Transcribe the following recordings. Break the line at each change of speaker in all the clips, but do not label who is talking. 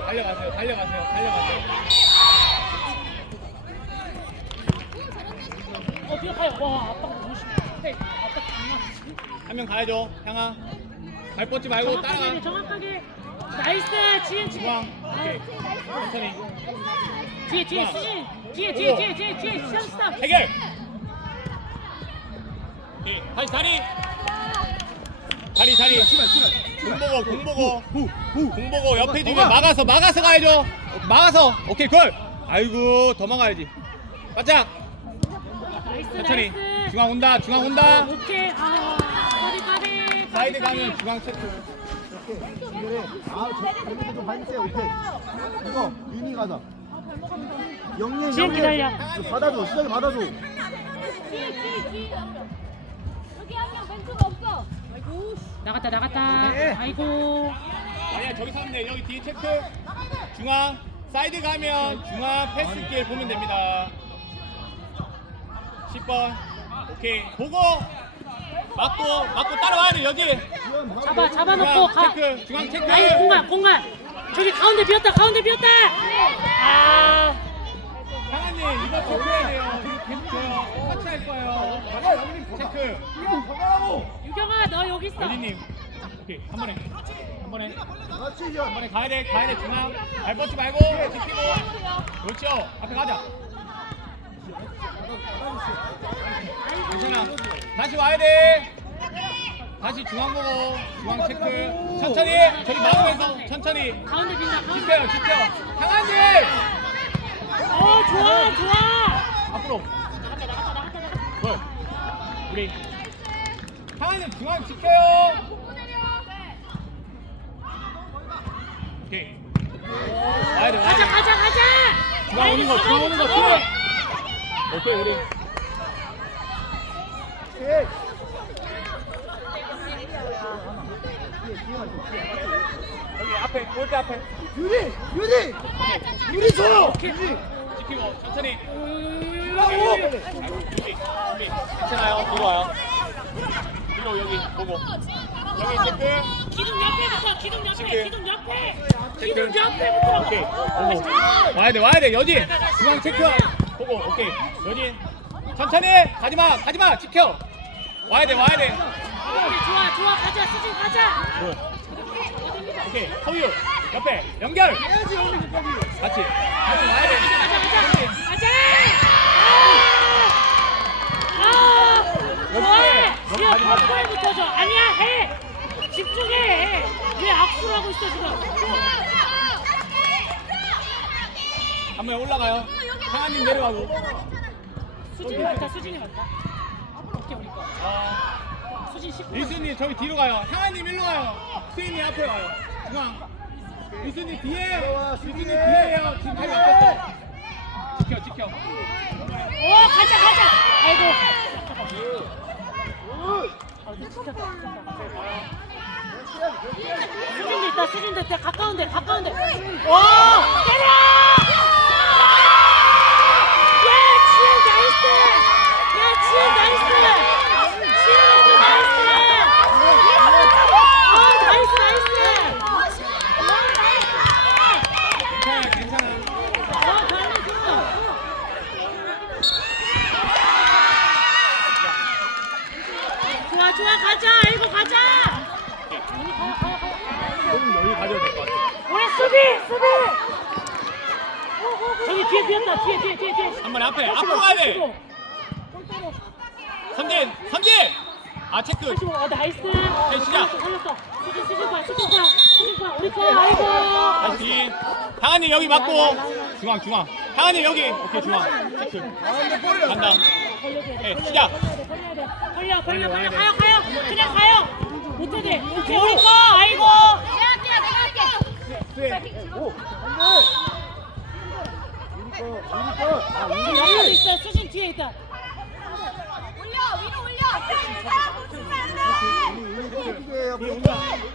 달려가세요.
비어가요. 와, 압박 너무 심해. 압박 장난 아니지?
한 명 가야죠. 향아. 발 뻗지 말고 따라가.
정확하게. 나이스. 지은.
중앙. 오케이. 천천히.
뒤에 수진. 뒤에 시작.
해결. 오케이. 다시 다리. 공보고 옆에 뒤에 막아서 가야죠. 막아서. 오케이 골. 아이고 더 막아야지. 바짝.
나이스.
천천히.
나이스.
중앙 온다.
오케이. 까비.
사이드 가면 중앙 체크.
그래. 발밑에 좀 발밑에 오케이. 이거 유니 가자. 영민
지금 기다려.
받아줘. 시작에 받아줘.
뒤. 여기 한 명 벤츠가 없어. 아이고.
나갔다.
네.
아이고.
아니야 저기 서면 돼. 여기 뒤에 체크. 중앙. 사이드 가면 중앙 패스길 보면 됩니다. 10번. 오케이. 보고 맞고 따라와야 돼. 여기.
잡아놓고 가.
체크. 중앙 체크.
아이 공간. 저기 가운데 비었다. 아.
상한님 이거 체크해야 돼요. 이거 계속 줘요. 똑같이 할 거예요. 체크.
유경아 너 여기 있어.
여진님. 오케이 한 번에.
그렇지.
한 번에 가야 돼 중앙. 발 뻗지 말고 지키고. 그렇죠. 앞에 가자. 괜찮아. 다시 와야 돼. 다시 중앙 보고 중앙 체크. 천천히. 저기 마음에서 천천히.
가운데 빈다.
지켜. 상한님.
좋아.
앞으로.
나갔다.
뭘? 우리 상한님 중앙 지켜요. 오케이. 와야 돼.
가자.
중앙 오는 거 필요해. 오케이 우리. 여기 앞에 골대 앞에.
유니 줘요.
지키고 천천히.
아이고.
준비. 괜찮아요. 뒤로 와요. 뒤로 여기 보고. 여기 체크.
기둥 옆에부터. 기둥
체크.
옆에부터.
오케이. 보고. 와야 돼. 여진. 중앙 체크. 보고. 오케이. 여진. 천천히. 가지마. 지켜. 와야 돼.
좋아. 가자. 수진 가자.
오케이. 서유. 옆에 연결. 같이 와야 돼.
가자. 좋아. 지금 펌프에 줘. 아니야 해. 집중해. 왜 악수를 하고 있어 지금?
한 번 올라가요. 상한님 내려가고.
수진이 갔다. 오케이 우리 거. 수진 19.
리수님 저기 뒤로 가요. 상한님 일로 가요. 수인이 앞에 와요. 중앙. 리수님 뒤에. 리수님 뒤에요. 지금 자리 없었어. 지켜.
오 가자. 아이고. 수진도 있다. 가까운데. 오 때려. 지은 나이스.
괜찮아.
좋아 가자. 아이고 가자.
조금 여유 가져야 될 것 같아.
우리 수비. 저기 뒤에 비었다. 뒤에.
한 번 앞으로 가야 돼. 삼진. 아 체크.
85. 나이스.
시작.
살렸어. 수진 거. 우리 거. 아이고.
다시 뒤. 상한님 여기 맞고. 중앙. 상한님 여기. 오케이 중앙. 체크. 간다. 네 시작.
걸려. 가요. 그냥 가요. 못해 돼. 오케이 우리 거. 아이고.
수혜.
수진 옆에 있어. 수진 뒤에 있다.
위로 올려.
뒤에 온다.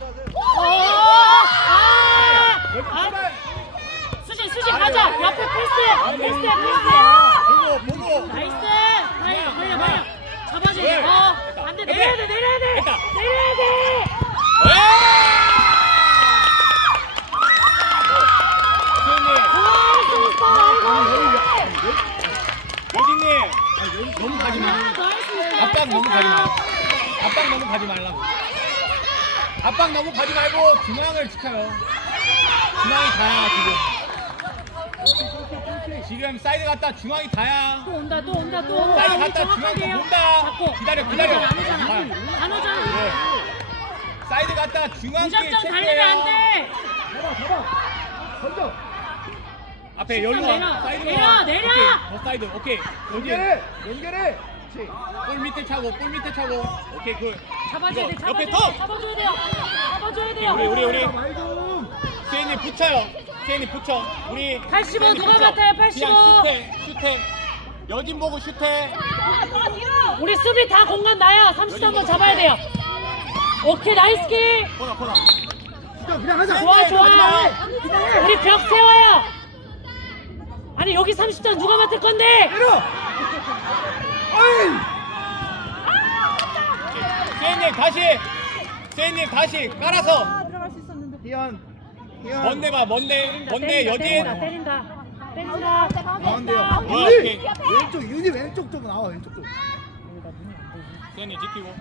수진 가자. 옆에 패스.
보고.
나이스. 걸려. 잡아줘.
네.
안돼. 내려야 돼.
됐다.
내려야 돼.
너무 가지 마.
하나 더 할 수 있어.
압박 너무 가지 마. 압박 너무 가지 말라고. 압박 너무 가지 말고 중앙을 지켜요. 중앙이 다야 지금. 지금 사이드 갔다 중앙이 다야.
또 온다 또 온다 또 온다.
사이드
우리
갔다 중앙
정확하게
또
해요.
본다.
잡고.
기다려.
안 오잖아. 안 오잖아.
네. 사이드 갔다 중앙 뒤에
무작정 달리면 안
체크해요.
돼.
잡아 던져
앞에 열로 와.
내려,
사이드로
내려,
와.
내려.
오케이. 사이드. 오케이. 여기
연결해 그렇지
골 밑에 차고. 골 밑에 차고. 오케이 굿.
잡아줘야 돼.
이거
잡아줘야
옆에
돼.
턱.
잡아줘야 돼요. 잡아줘야 돼요.
우리.
말좀
세인이 붙여요. 세인이 붙여. 우리
85
세인이
누가
붙여.
맡아요, 85?
그냥 슛해. 여진 보고 슛해.
우리 수비 다 공간 나야. 30초 한번 잡아야 돼요. 오케이 나이스 킥.
코너.
그냥 하자
좋아. 우리 벽 세워요. 아니 여기 30점 누가 맡을 건데?
때려 어이
세인님 다시 깔아서.
희연
먼데 봐. 먼데 여진.
때린다.
가운데요
오케이.
왼쪽 윤이 왼쪽 좀 나와 왼쪽 좀
세인이 지키고.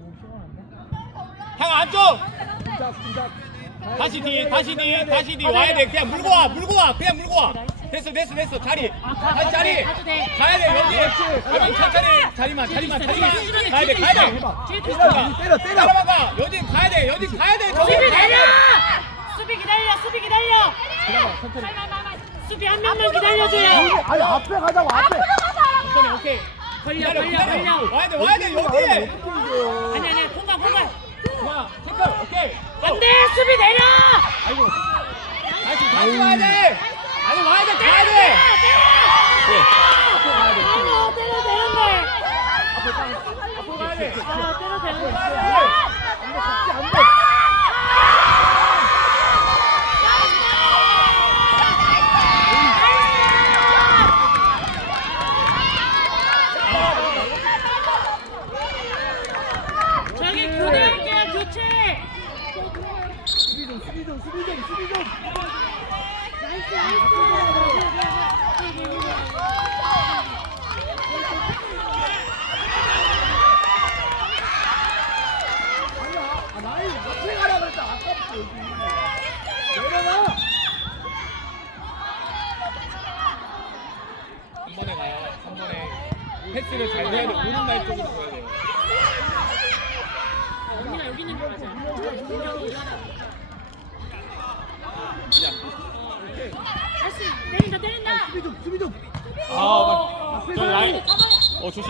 향 안쪽.
진작
다시 뒤 와야 돼. 그냥 물고 와. 그냥 물고 와. 됐어. 자리. 다시 자리.
가도 돼.
가야 돼. 여진 천천히. 자리만. 가야 돼.
때려
따라만 가. 여진 가야 돼. 저기
수비
가야
내려.
돼.
수비 기다려. 수비 한 명만 기다려줘요.
아니 앞에 가자고 앞에
천천히. 오케이.
걸려.
와야 돼. 여기.
아니 공간.
자, 체크. 오케이.
안돼 수비 내려.
아이고
다시 와야 돼. 아니 와야 돼. 가야 돼.
아이고 때려 되는데.
앞으로 가야 돼.
때려 되는데.
안돼
저기 교대할게요 교체.
수비 좀 아니야 나이 앞에 가라 그랬다 아까부터 여기 내려놔
한 번에 가요. 한 번에 패스를 잘 해야 돼. 오른발 쪽으로 줘야 돼요.
언니가 여기 있는 줄 알았잖아. 할수 때린다.
수비 좀
저 라인. 조심.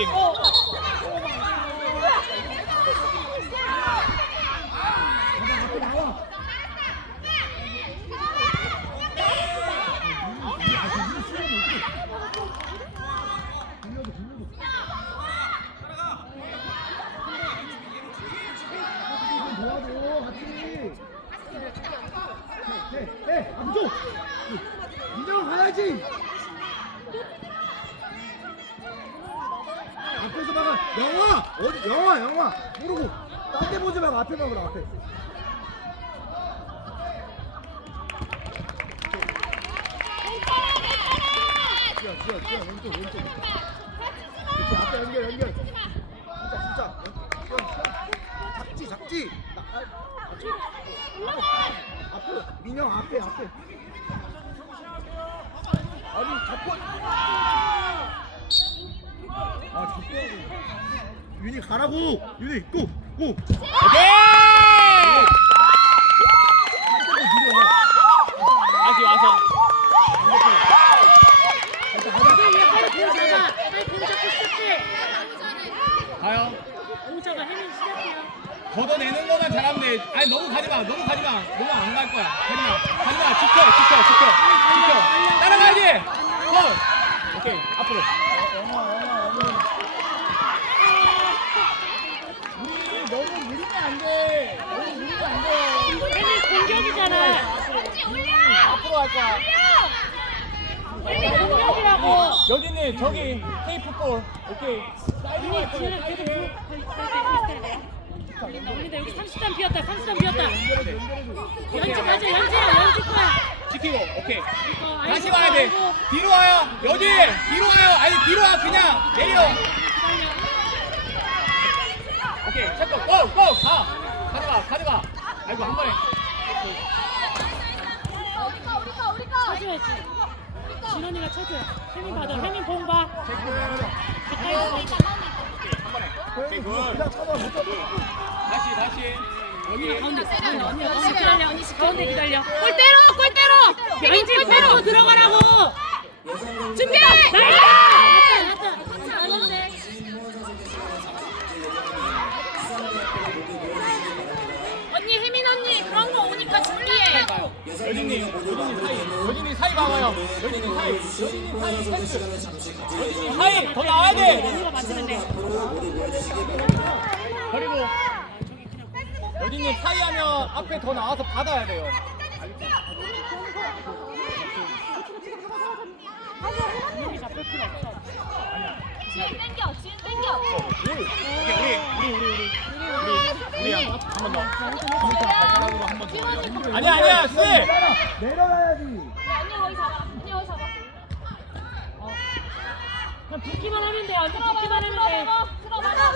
앞에 나와 도와줘 같이 네 앞쪽 민정 가야지 앞에서 막아 영화 어디 영화 모르고 딴 데 보지 말고 앞에 막으라 앞에 뛰어 왼쪽 그렇지 앞에 연결 진짜 작지 앞으로 민영 앞에 아니 잡고 잡고 윤이 가라고 윤이 고
오케이. 다시 와서.
빨리 공 잡고 시작해.
가요.
공짜가 해면 시작해요.
걷어내는 것만 잘하면 돼. 아니 너무 가지 마. 너무 안 갈 거야. 가지 마. 지켜. 따라가야지. 오케이. 앞으로. 우리 너무 무리면 안 돼.
해면 공격이잖아.
앞으로 갈 거야.
해면 공격이라고.
여기는 저기 테이프 볼. 오케이. 사이드 갈 거야.
지금
사이드.
올린다. 여기 30단 비었다. 연지 가자. 연지 거야.
지키고. 오케이.
이거
다시 와야 돼. 여기 뒤로 와요. 여기 뒤로 와요. 아니 뒤로 와 그냥 내려. 오케이 챔프 고고 가. 가져가. 아이고 한 번에.
쳐줘야지. 진원이가 쳐줘요. 혜민 받아. 혜민 봉 봐. 가까이서 봐.
한 번에. 오케이 굿.
그냥 쳐봐 못 잡아.
다시 여기.
가운데 기다려. 가운데 기다려.
골 때려.
양지 골대로 들어가라고.
준비.
나이스.
언니 혜민 언니 그런 거 오니까 준비해.
여진이 사이 봐봐요. 여진이 사이 패스. 여진이 사이 더 나와야 돼.
우리가 맞추면 돼.
그리고 여진이 사이 하면 앞에 더 나와서 받아야 돼요.
여기 잡힐 필요 없어.
지은 땡겨.
우리 한번 더. 발가락으로 한 번 더. 아니야 씨.
내려가야지.
언니 거기 잡아.
그냥 붙기만 하면 돼. 완전 붙기만 하면 돼.
들어가라.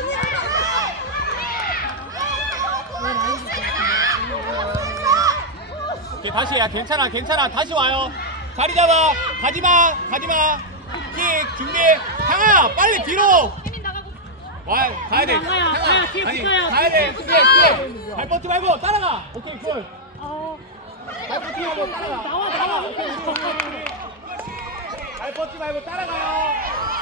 오케이 다시 야 괜찮아 다시 와요. 자리 잡아. 가지마. 킥 준비. 향아 빨리 뒤로.
혜민 나가고.
와 가야 돼.
가야, 뒤에
아니
붙어요.
가야 돼. 수비. 발 뻗지 말고 따라가. 오케이 굿. 발 뻗지 말고 따라가.
나와.
오케이 굿. 발 뻗지 말고 따라가요.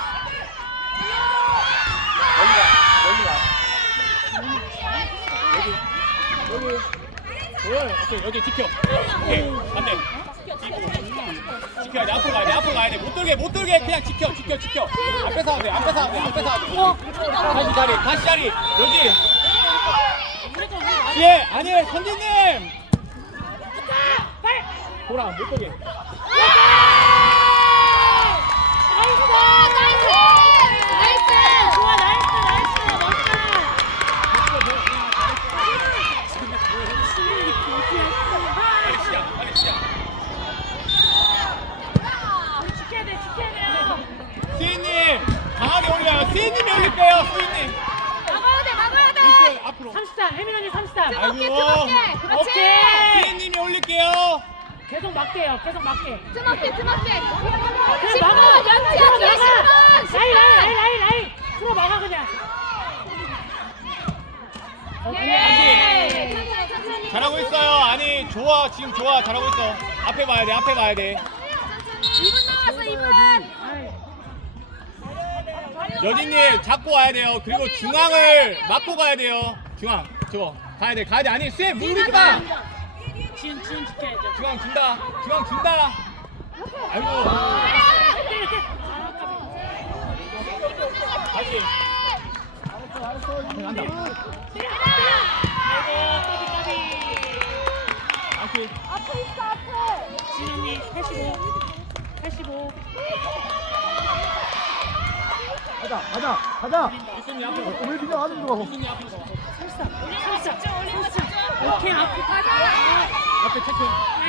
여기. 오케이 여기 지켜. 오케이 반대. 지켜야 돼. 앞으로 가야 돼. 못 돌게 그냥 지켜. 앞에서 하면 돼. 다시 자리. 여기. 예, 아니 선진님. 돌아 못 돌게.
좋아, 나이스, 멋있다.
빨리 시작.
지켜야 돼.
수인님 강하게 올려요. 수인님이 올릴 거예요. 수인님.
막아야 돼.
이렇게 앞으로.
33, 혜민 언니 33.
아이고.
그렇지.
오케이.
수인님이 올릴게요.
계속 막게요.
드먹게.
그래, 막아.
연지야 뒤에 10분.
라인. 들어 막아 그냥.
예.
오케이.
잘하고 있어요. 아니 좋아. 지금 좋아. 잘하고 있어. 앞에 봐야 돼.
2분 남았어 2분.
여진님 잡고 와야 돼요. 그리고 중앙을 막고 가야 돼요. 중앙 저거 가야 돼. 아니 쌤 물리지 마.
지은 지켜야죠.
중앙 준다. 아이고. 다시. 다시.
앞에 있어 앞에.
지은 언니 85.
가자.
유순이 앞으로.
왜 그냥 안으로 들어가?
유순이 앞으로 가.
살짝. 오케이, 앞으로 가자.
앞에 체크.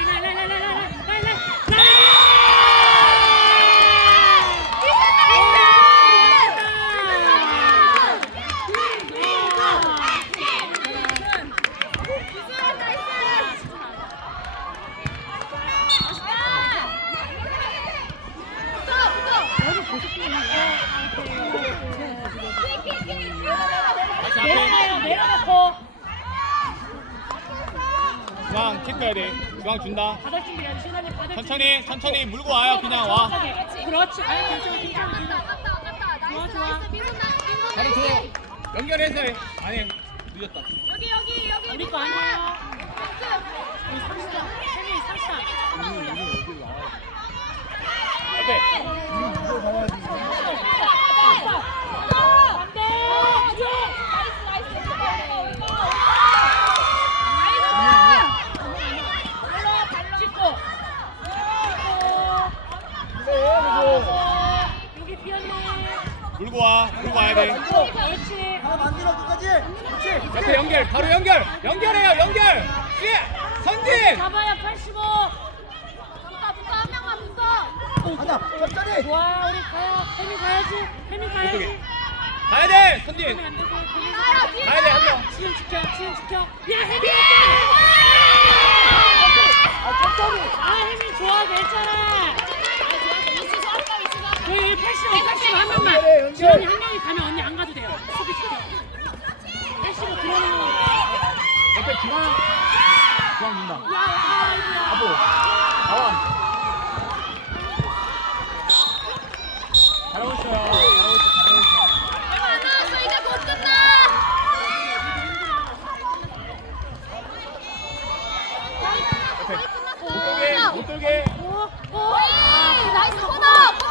다시 앞에.
내려놓고
중앙 체크해야 돼. 중앙 준다.
받을 준비해. 지은 언니 받을
천천히 물고 와요. 그냥 와.
그렇지. 아니, 괜찮아. 좋아.
바로 줘. 연결해서 해. 아니 늦었다.
여기
우리 거 아니에요. 우리 33. 혜민이 33.
앞에.
안돼. 찍고. 여기 비었네.
물고 와야 돼.
그렇지.
하나 만들어 끝까지. 그렇지.
옆에 연결. 바로 연결해요. 예. 선진.
잡아야 85.
붙어 한 명만 붙어.
좋아 우리 가요. 혜민 가야지. 혜민 가야지.
가야 돼, 선진.
혜민 안 되고 혜민
가야 돼, 한 명.
지금 지켜. 야 혜민. 아 혜민 좋아 괜찮아. 저희 80 한 명만. 지원이 한 명이 가면 언니 안 가도 돼요. 수비 시켜. 80으로 들어오는 건가요?
옆에 중앙 준다.
야,
앞으로 나와. 잘하고 있어요.
안 나왔어. 이제 곧 끝나.
옆에 못 돌게.
오이, 나이스 코너.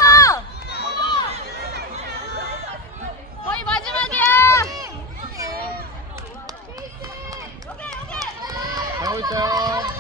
거의 마지막이야.
잘하고 있어요.